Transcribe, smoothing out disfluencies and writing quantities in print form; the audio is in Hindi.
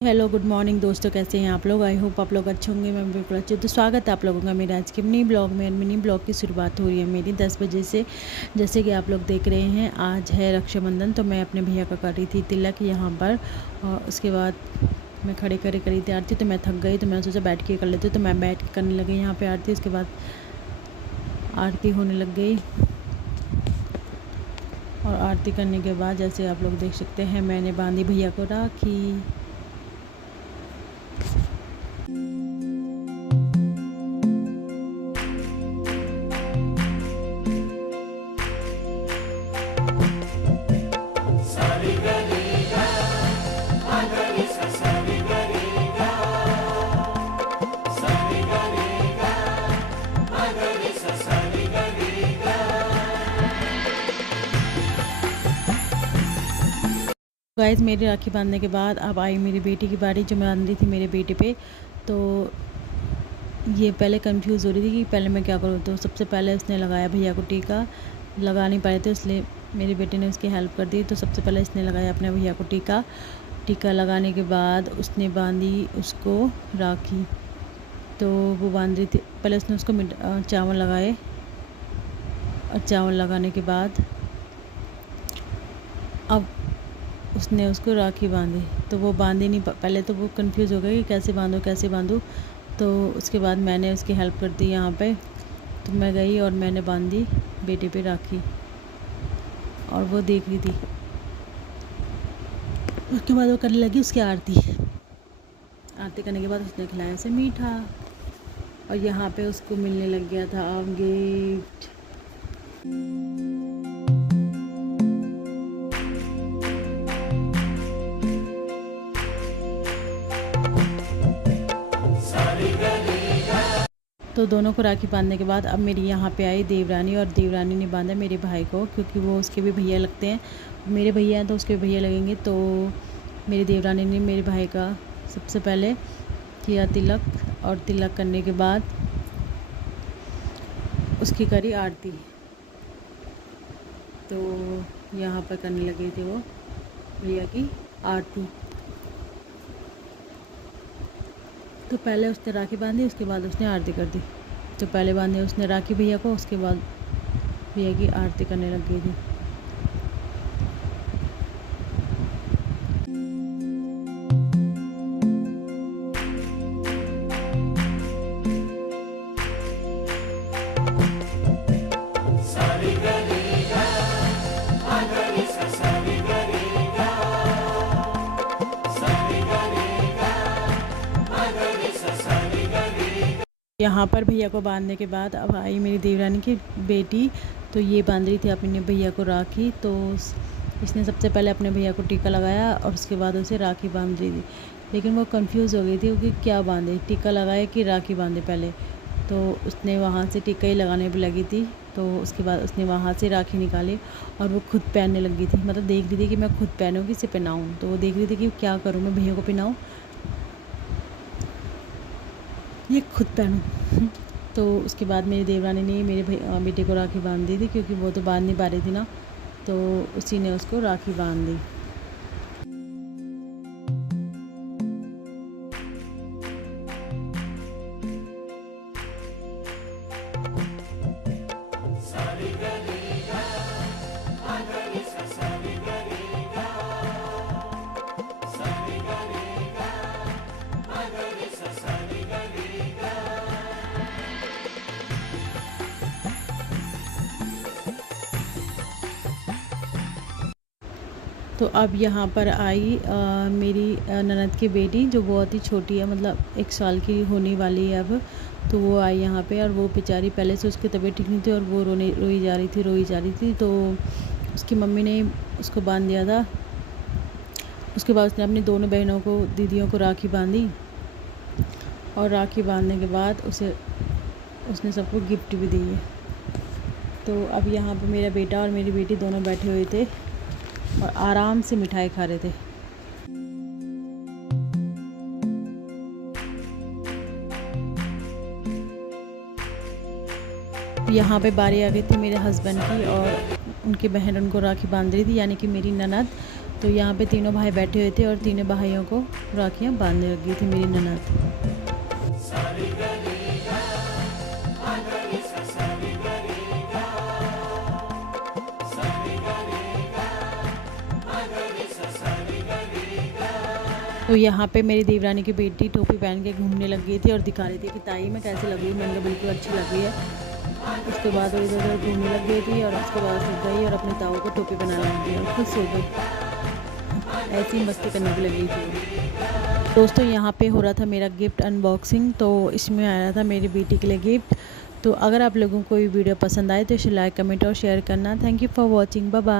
हेलो गुड मॉर्निंग दोस्तों, कैसे हैं आप लोग। आई होप आप लोग अच्छे होंगे। मैं बिल्कुल अच्छी हूँ। तो स्वागत है आप लोगों का मेरे आज के मिनी ब्लॉग में। मिनी ब्लॉग की शुरुआत हो रही है मेरी 10 बजे से। जैसे कि आप लोग देख रहे हैं, आज है रक्षाबंधन, तो मैं अपने भैया का कर रही थी तिलक यहाँ पर। और उसके बाद मैं खड़े खड़े करी थी आरती, तो मैं थक गई, तो मैंने सोचा बैठ के कर लेती हूँ। तो मैं बैठ के करने लगी यहाँ पर आरती। उसके बाद आरती होने लग गई, और आरती करने के बाद जैसे आप लोग देख सकते हैं, मैंने बांधी भैया को राखी। गाइस, मेरी राखी बांधने के बाद अब आई मेरी बेटी की बारी, जो मैं बांध रही थी मेरे बेटे पे। तो ये पहले कंफ्यूज हो रही थी कि पहले मैं क्या करूँ। तो सबसे पहले उसने लगाया भैया को टीका। लगा नहीं पाए थे, इसलिए मेरे बेटे ने उसकी हेल्प कर दी। तो सबसे पहले इसने लगाया अपने भैया को टीका। टीका लगाने के बाद उसने बांधी उसको राखी। तो वो बांध रही थी, पहले उसने उसको चावल लगाए, और चावल लगाने के बाद अब उसने उसको राखी बांधी। तो वो बांधी नहीं, पहले तो वो कंफ्यूज हो गई कि कैसे बांधूँ। तो उसके बाद मैंने उसकी हेल्प कर दी यहाँ पे। तो मैं गई और मैंने बांधी बेटे पे राखी, और वो देख रही थी। उसके बाद वो करने लगी उसकी आरती। आरती करने के बाद उसने खिलाया उसे मीठा, और यहाँ पे उसको मिलने लग गया था गिफ्ट। तो दोनों को राखी बांधने के बाद अब मेरी यहाँ पे आई देवरानी, और देवरानी ने बांधा मेरे भाई को, क्योंकि वो उसके भी भैया लगते हैं। मेरे भैया हैं तो उसके भैया लगेंगे। तो मेरी देवरानी ने मेरे भाई का सबसे पहले किया तिलक, और तिलक करने के बाद उसकी करी आरती। तो यहाँ पर करने लगे थे वो भैया की आरती। तो पहले उसने राखी बांधी, उसके बाद उसने आरती कर दी। तो पहले बांधी उसने राखी भैया को, उसके बाद भैया की आरती करने लग गई थी। यहाँ पर भैया को बांधने के बाद अब आई मेरी देवरानी की बेटी। तो ये बांध रही थी अपने भैया को राखी। तो इसने सबसे पहले अपने भैया को टीका लगाया, और उसके बाद उसे राखी बांध रही थी। लेकिन वो कंफ्यूज हो गई थी कि क्या बांधे, टीका लगाए कि राखी बांधे पहले। तो उसने वहाँ से टीका ही लगाने भी लगी थी। तो उसके बाद उसने वहाँ से राखी निकाली, और वो खुद पहनने लगी थी। मतलब देख रही थी कि मैं खुद पहनूँ, इसे पहनाऊँ। तो वो देख रही थी कि क्या करूँ, मैं भैया को पहनाऊँ, ये खुद पहनूं। तो उसके बाद मेरी देवरानी ने मेरे बेटे को राखी बांध दी थी, क्योंकि वो तो बांध नहीं पा रही थी ना। तो उसी ने उसको राखी बांध दी। तो अब यहाँ पर आई मेरी ननद की बेटी, जो बहुत ही छोटी है, मतलब 1 साल की होने वाली है अब। तो वो आई यहाँ पे, और वो बेचारी पहले से उसकी तबीयत ठीक नहीं थी, और वो रोई जा रही थी। तो उसकी मम्मी ने उसको बांध दिया था। उसके बाद उसने अपनी दोनों बहनों को, दीदियों को राखी बांधी, और राखी बांधने के बाद उसने सबको गिफ्ट भी दी है। तो अब यहाँ पे मेरा बेटा और मेरी बेटी दोनों बैठे हुए थे, और आराम से मिठाई खा रहे थे। यहाँ पे बारी आ गई थी मेरे हस्बैंड की, और उनकी बहन उनको राखी बांध रही थी, यानी कि मेरी ननद। तो यहाँ पे तीनों भाई बैठे हुए थे और तीनों भाइयों को राखियाँ बांधने लगी थी मेरी ननद। तो यहाँ पे मेरी देवरानी की बेटी टोपी पहन के घूमने लग गई थी और दिखा रही थी कि ताई मैं कैसे लग रही हूँ। मैंने कहा बिल्कुल अच्छी लग रही है। उसके बाद वो इधर उधर घूमने लग गई थी और उसके बाद फिर गई और अपनी ताऊ को टोपी बनाने लग गई और खुश हो गई। ऐसी मस्ती करने की लगी थी। दोस्तों यहाँ पे हो रहा था मेरा गिफ्ट अनबॉक्सिंग, तो इसमें आया था मेरी बेटी के लिए गिफ्ट। तो अगर आप लोगों को ये वीडियो पसंद आए तो इसे लाइक, कमेंट और शेयर करना। Thank you for watching. Bye bye.